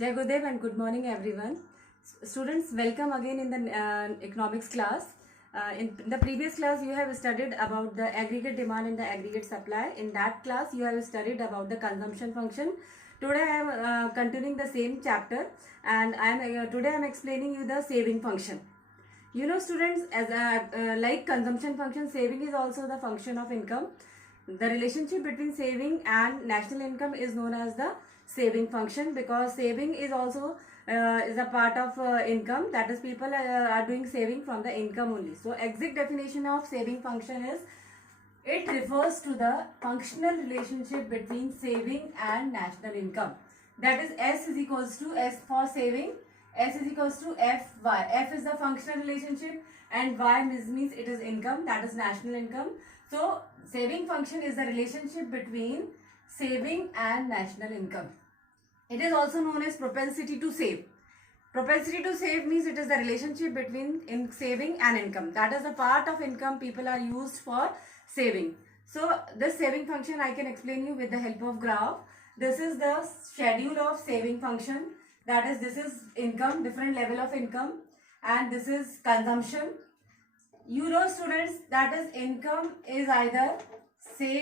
Jai Gurudev and good morning everyone. Students, welcome again in the economics class. In the previous class you have studied about the aggregate demand and the aggregate supply. In that class you have studied about the consumption function. Today I am continuing the same chapter and today I am explaining you the saving function. You know students, as like consumption function, saving is also the function of income. The relationship between saving and national income is known as the saving function, because saving is also is a part of income. That is, people are doing saving from the income only. So exact definition of saving function is, it refers to the functional relationship between saving and national income. That is, S is equals to, S for saving, S is equals to Fy. F is the functional relationship and Y means it is income, that is national income. So saving function is the relationship between saving and national income. It is also known as propensity to save. Propensity to save means it is the relationship between saving and income. That is the part of income people are used for saving. So this saving function I can explain you with the help of graph. This is the schedule of saving function. That is, this is income, different level of income, and this is consumption. You know students, that is, income is either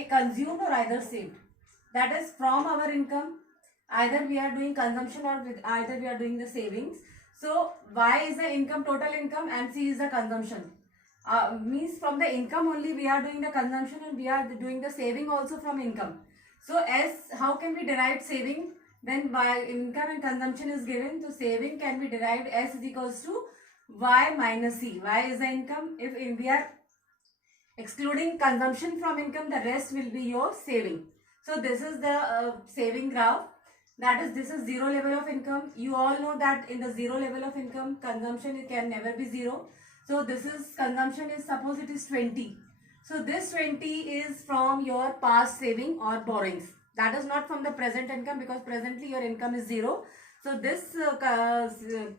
consumed or either saved. That is, from our income either we are doing consumption or either we are doing the savings. So Y is the income, total income, and C is the consumption. Means from the income only we are doing the consumption and we are doing the saving also from income. So how can we derive saving? When Y, income and consumption is given, so saving can be derived S is equals to Y minus C. Y is the income. If we are excluding consumption from income, the rest will be your saving. So this is the saving graph. That is, this is zero level of income. You all know that in the zero level of income, consumption it can never be zero. So this is consumption is, suppose it is 20. So this 20 is from your past saving or borrowings. That is not from the present income, because presently your income is zero. So this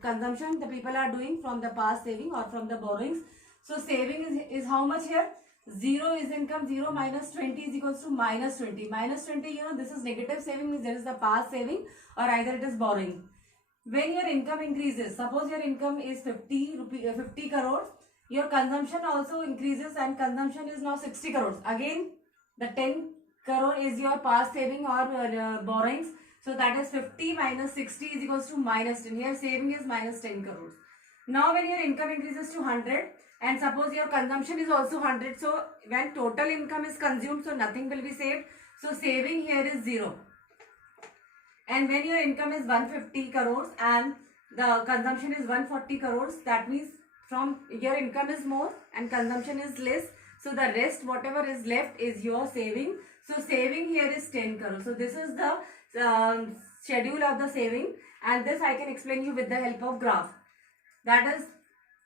consumption the people are doing from the past saving or from the borrowings. So saving is how much here? 0 is income, 0 minus 20 is equals to minus 20. Minus 20, you know, this is negative saving, means there is the past saving or either it is borrowing. When your income increases, suppose your income is 50 crores, your consumption also increases and consumption is now 60 crores. Again, the 10 crore is your past saving or borrowings. So that is 50 minus 60 is equals to minus 10. Here saving is minus 10 crores. Now when your income increases to 100, and suppose your consumption is also 100, so when total income is consumed, so nothing will be saved. So saving here is 0. And when your income is 150 crores and the consumption is 140 crores, that means from your income is more and consumption is less. So the rest, whatever is left, is your saving. So saving here is 10 crores. So this is the schedule of the saving, and this I can explain you with the help of graph. That is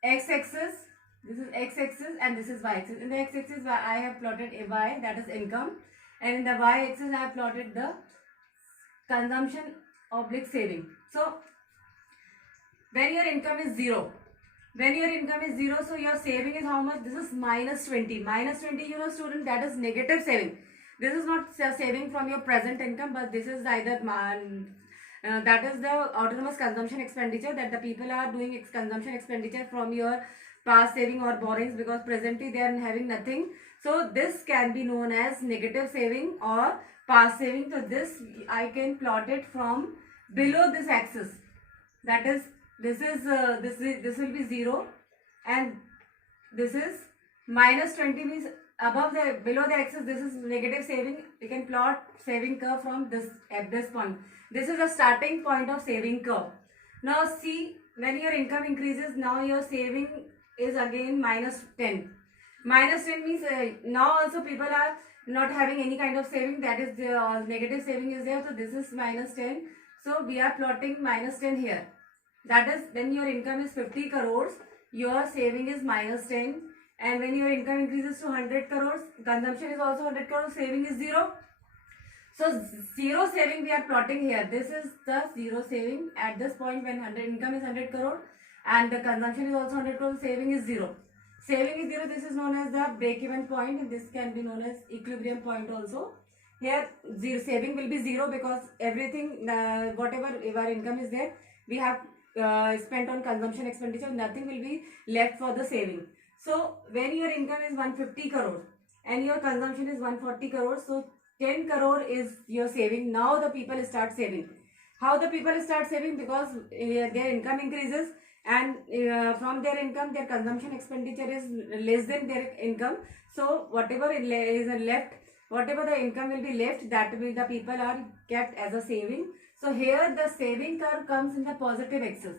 x-axis, this is x-axis and this is y-axis. In the x-axis I have plotted a y, that is income, and in the y-axis I have plotted the consumption oblique saving. So when your income is 0, so your saving is how much? This is minus 20. Minus 20, you know student, that is negative saving. This is not saving from your present income, but this is either that is the autonomous consumption expenditure, that the people are doing consumption expenditure from your past saving or borrowings, because presently they are having nothing. So this can be known as negative saving or past saving. So this I can plot it from below this axis. That is, this will be 0 and this is minus 20, means above below the axis this is negative saving. We can plot saving curve from this at this point. This is the starting point of saving curve. Now see, when your income increases, now your saving is again minus 10. Minus 10 means now also people are not having any kind of saving, that is the negative saving is there. So this is minus 10. So we are plotting minus 10 here. That is, when your income is 50 crores, your saving is minus 10. And when your income increases to 100 crores, consumption is also 100 crores, saving is 0. So 0 saving we are plotting here. This is the 0 saving at this point when income is 100 crore and the consumption is also 100 crore, saving is 0. Saving is 0, this is known as the break-even point, and this can be known as equilibrium point also. Here saving will be zero because everything, whatever our income is there, we have spent on consumption expenditure. Nothing will be left for the saving. So when your income is 150 crore and your consumption is 140 crore, so 10 crore is your saving. Now the people start saving. How the people start saving? Because their income increases, and from their income their consumption expenditure is less than their income. So whatever is left, whatever the income will be left, that will the people are kept as a saving. So here the saving curve comes in the positive axis.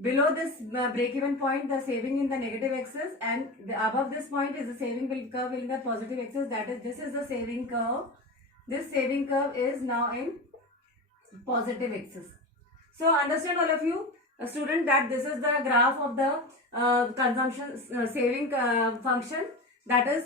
Below this break-even point, the saving in the negative axis, and above this point is the saving curve in the positive axis. That is, this is the saving curve. This saving curve is now in positive axis. So understand all of you, student, that this is the graph of the consumption saving function. That is,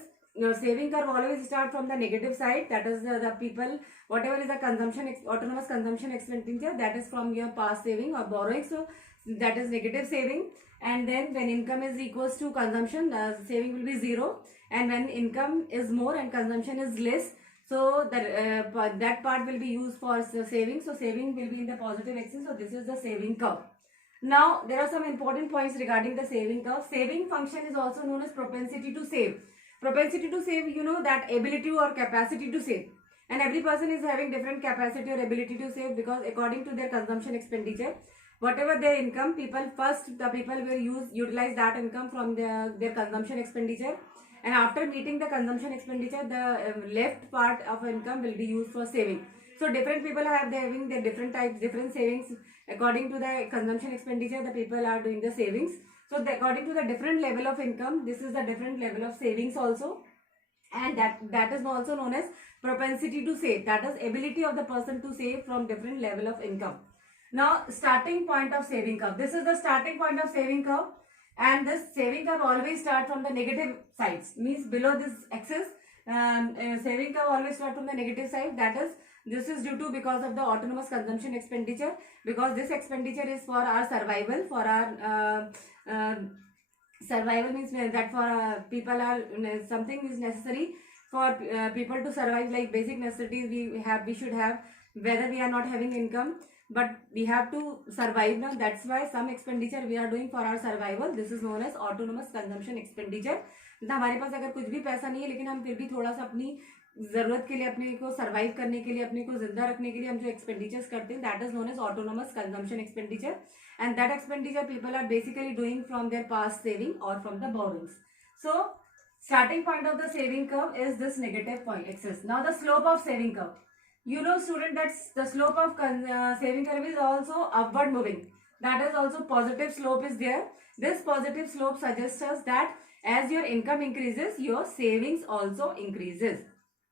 saving curve always start from the negative side. That is the people, whatever is the consumption autonomous consumption expenditure, that is from your past saving or borrowing. So that is negative saving. And then when income is equals to consumption, saving will be zero. And when income is more and consumption is less, so that part will be used for saving. So saving will be in the positive axis. So this is the saving curve. Now there are some important points regarding the saving curve. Saving function is also known as propensity to save. Propensity to save, you know, that ability or capacity to save. And every person is having different capacity or ability to save, because according to their consumption expenditure, whatever their income, the people will utilize that income from their consumption expenditure. And after meeting the consumption expenditure, the left part of income will be used for saving. So different people are having their different types, different savings. According to the consumption expenditure, the people are doing the savings. So according to the different level of income, this is the different level of savings also. And that is also known as propensity to save. That is ability of the person to save from different level of income. Now starting point of saving curve. This is the starting point of saving curve. And this saving curve always start from the negative sides, means below this axis. Saving curve always start from the negative side. That is, this is due to because of the autonomous consumption expenditure, because this expenditure is for our survival, for our survival means that for people are something is necessary for people to survive, like basic necessities we should have, whether we are not having income, but we have to survive now. That's why some expenditure we are doing for our survival. This is known as autonomous consumption expenditure. हमारे पास अगर कुछ भी पैसा नहीं है, लेकिन हम फिर भी थोड़ा सा अपनी जरूरत के लिए, अपने को सर्वाइव करने के लिए, अपने को जिंदा रखने के लिए हम जो एक्सपेंडिचर्स करते हैं, that is known as autonomous consumption expenditure. And that expenditure people are basically doing from their past saving or from the borrowings. So starting point of the saving curve is this negative point axis. Now the slope of saving curve. You know, student, that the slope of saving curve is also upward moving. That is also positive slope is there. This positive slope suggests us that as your income increases, your savings also increases.